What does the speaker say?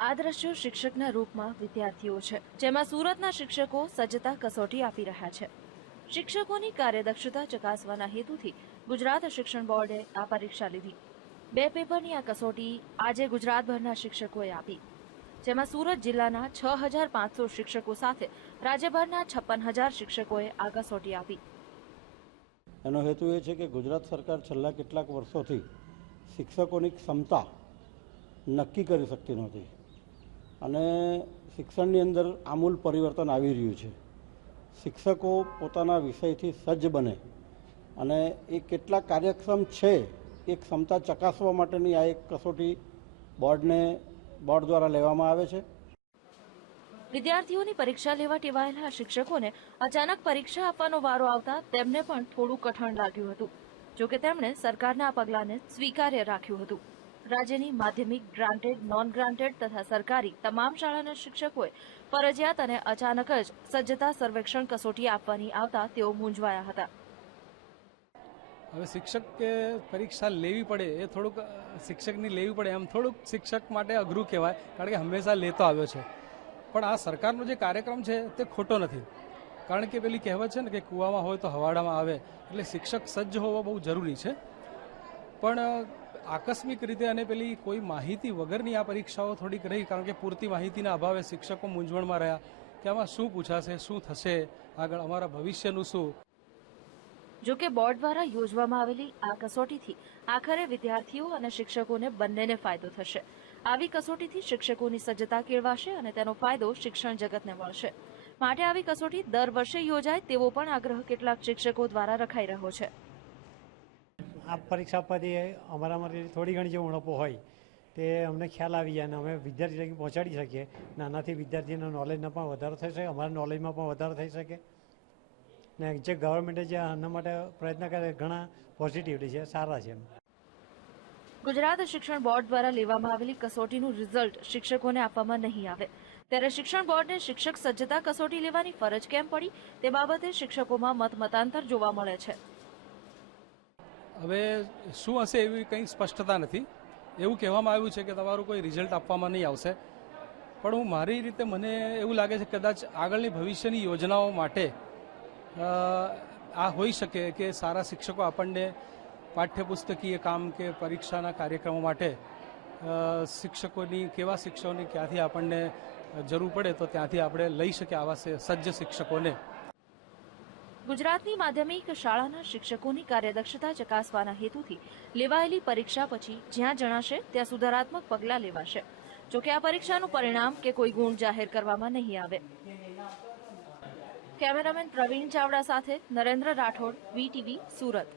આ દ્રશ્યો શિક્ષકના રૂપમાં વિદ્યાર્થીઓ છે, જેમાં સુરતના શિક્ષકો સજ્જતા કસોટી આપી રહ્યા છે. શિક્ષકોની કાર્યદક્ષતા ચકાસવાના હેતુથી ગુજરાત શિક્ષણ બોર્ડે આ પરીક્ષા લીધી. બે પેપરની આ કસોટી આજે ગુજરાતભરના શિક્ષકોએ આપી. જેમાં સુરત જિલ્લાના છ હજાર પાંચસો શિક્ષકો સાથે રાજ્યભરના છપ્પન હજાર શિક્ષકોએ આ કસોટી આપી. એનો હેતુ એ છે કે ગુજરાત સરકાર છેલ્લા કેટલાક વર્ષોથી શિક્ષકોની ક્ષમતા નક્કી કરી શકતી નહોતી. અને શિક્ષણની અંદર આમૂલ પરિવર્તન આવી રહ્યું છે. શિક્ષકો પોતાના વિષયથી સજ્જ બને અને એ કેટલા કાર્યક્ષમ છે એ ક્ષમતા ચકાસવા માટેની આ એક કસોટી બોર્ડને, બોર્ડ દ્વારા લેવામાં આવે છે. વિદ્યાર્થીઓની પરીક્ષા લેવા ટેવાયેલા શિક્ષકોને અચાનક પરીક્ષા આપવાનો વારો આવતા તેમને પણ થોડું કઠણ લાગ્યું હતું, જોકે તેમણે સરકારના આ પગલાંને સ્વીકાર્ય રાખ્યું હતું. રાજ્યની માધ્યમિક ગ્રાન્ટેડ નોન ગ્રાન્ટેડ તથા સરકારી તમામ શાળાના શિક્ષકોએ ફરજિયાત અને અચાનક જ સજ્જતા સર્વેક્ષણ કસોટી આપવાની આવતા તેઓ મૂંઝવાયા હતા. હવે શિક્ષક કે પરીક્ષા લેવી પડે એ થોડુંક, શિક્ષકની લેવી પડે એમ થોડુંક શિક્ષક માટે અઘરું કહેવાય, કારણ કે હંમેશા લેતો આવ્યો છે. પણ આ સરકારનો જે કાર્યક્રમ છે તે ખોટો નથી. કારણ કે પેલી કહેવત છે ને કે કૂવામાં હોય તો હવાડામાં આવે. એટલે શિક્ષક સજ્જ હોવો બહુ જરૂરી છે. પણ આકસ્મિક રીતે અને પેલી કોઈ માહિતી વગરની આ પરીક્ષાઓ થોડીક રહી, કારણ કે પૂરતી માહિતીના અભાવે શિક્ષકો મૂંઝવણમાં રહ્યા. કે આમાં શું પૂછાશે, શું થશે, આગળ અમારા ભવિષ્યનું શું? જો કે બોર્ડ દ્વારા યોજવામાં આવેલી આ કસોટીથી આખરે વિદ્યાર્થીઓ અને શિક્ષકોને બંનેને ફાયદો થશે. આવી કસોટીથી શિક્ષકોની સજ્જતા કેળવાશે અને તેનો ફાયદો શિક્ષણ જગતને મળશે. માટે આવી કસોટી દર વર્ષે યોજાય તેવો પણ આગ્રહ કેટલાક શિક્ષકો દ્વારા રખાઈ રહ્યો છે. આ પરીક્ષા આપવાથી અમારા માટે થોડી ઘણી જે ઉણપો હોય, તે અમને ખ્યાલ આવી જાય અને અમે વિદ્યાર્થી લગી પહોંચાડી શકીએ. નાનાથી વિદ્યાર્થીના નોલેજમાં પણ વધારો થઈ શકે, અમારા નોલેજમાં પણ વધારો થઈ શકે. ને જે ગવર્મેન્ટે જે આના માટે પ્રયત્ન કરે, ઘણા પોઝિટિવલી છે, સારા છે ગુજરાત શિક્ષણ બોર્ડ દ્વારા લેવામાં આવેલી કસોટીનું રિઝલ્ટ શિક્ષકોને આપવામાં નહીં આવે. ત્યારે શિક્ષણ બોર્ડને શિક્ષક સજ્જતા કસોટી લેવાની ફરજ કેમ પડી? તે બાબતે શિક્ષકોમાં મત મતાંતર જોવા મળે છે. હવે શું હશે એવી કંઈ સ્પષ્ટતા નથી. એવું કહેવામાં આવ્યું છે કે તમારું કોઈ રિઝલ્ટ આપવામાં નહીં આવશે. પણ હું મારી રીતે મને એવું લાગે છે કદાચ આગળની ભવિષ્યની યોજનાઓ માટે આ હોઈ શકે કે સારા શિક્ષકો આપણને પાઠ્યપુસ્તકીય કામ કે પરીક્ષાના કાર્યક્રમો માટે શિક્ષકોની, કેવા શિક્ષકોની ક્યાંથી આપણને જરૂર પડે તો ત્યાંથી આપણે લઈ શકીએ આવા સજ્જ શિક્ષકોને. ગુજરાતની માધ્યમિક શાળાના શિક્ષકોની કાર્યદક્ષતા ચકાસવાના હેતુથી લેવાયેલી પરીક્ષા પછી જ્યાં જણાશે, ત્યાં સુધારાત્મક પગલાં લેવાશે. જોકે આ પરીક્ષાનું પરિણામ કે કોઈ ગુણ જાહેર કરવામાં નહીં આવે. કેમેરામેન પ્રવીણ ચાવડા સાથે નરેન્દ્ર રાઠોડ વીટીવી સુરત.